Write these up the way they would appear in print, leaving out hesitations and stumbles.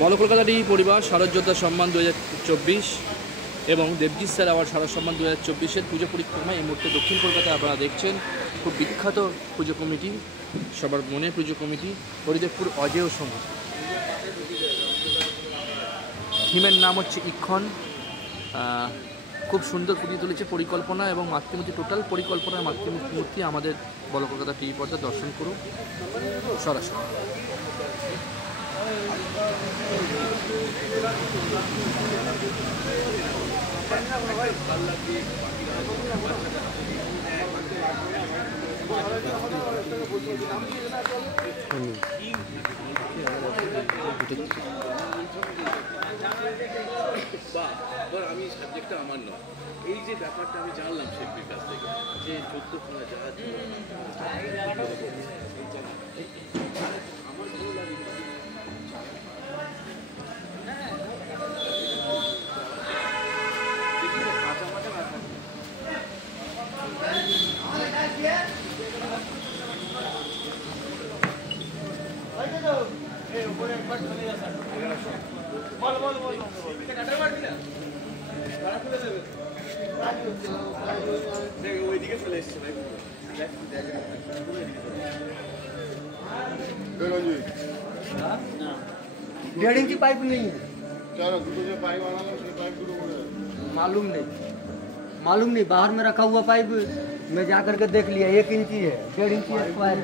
বল কলকাতাটি পরিবার শারদযোদ্ধা সম্মান 2024 এবং দেবজিৎ স্যার আবার শারদ সম্মান 2024-এর পুজো পরিক্রমা এই মুহূর্তে দক্ষিণ কলকাতায় আপনারা দেখছেন। খুব বিখ্যাত পুজো কমিটি, সবার মনের পুজো কমিটি হরিদেবপুর অজেয় সংঘ। থিমের নাম হচ্ছে ইক্ষণ। খুব সুন্দর ফুটিয়ে তুলেছে পরিকল্পনা এবং মাতৃমূর্তি, টোটাল পরিকল্পনার মাতৃমূর্তি আমাদের বল কলকাতা টিভি পর্দা দর্শন করুন সরাসরি। আমি সাবজেক্টটা আমার নয়, এই যে ব্যাপারটা আমি জানলাম শিল্পীর কাছ থেকে যে 14খানা জাহাজ আমার ভালো লাগে। ওইদিকে চলে এসছে ভাই। 1.5 इंची पाइप नहीं है। चलो दूसरे जो पाइप आना है उसके पाइप शुरू हो गया। मालूम नहीं बाहर में रखा हुआ पाइप मैं जा करके देख लिया 1 इंची है, 1.5 इंची स्क्वायर।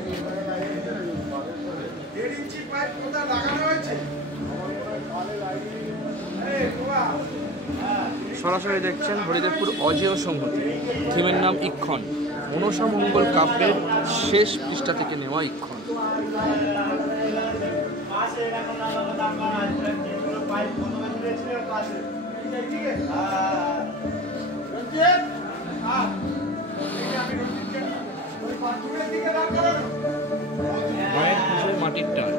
1.5 इंची पाइप কোথা লাগানো হয়েছে? সরাসরি দেখছেন হরিদেবপুর অজেয় সংহতি। থিমের নাম ইক্ষণ, মনসা মঙ্গল কাব্যের শেষ পৃষ্ঠা থেকে নেওয়া ইক্ষণ। মায়ের পুজোয় মাটির টান।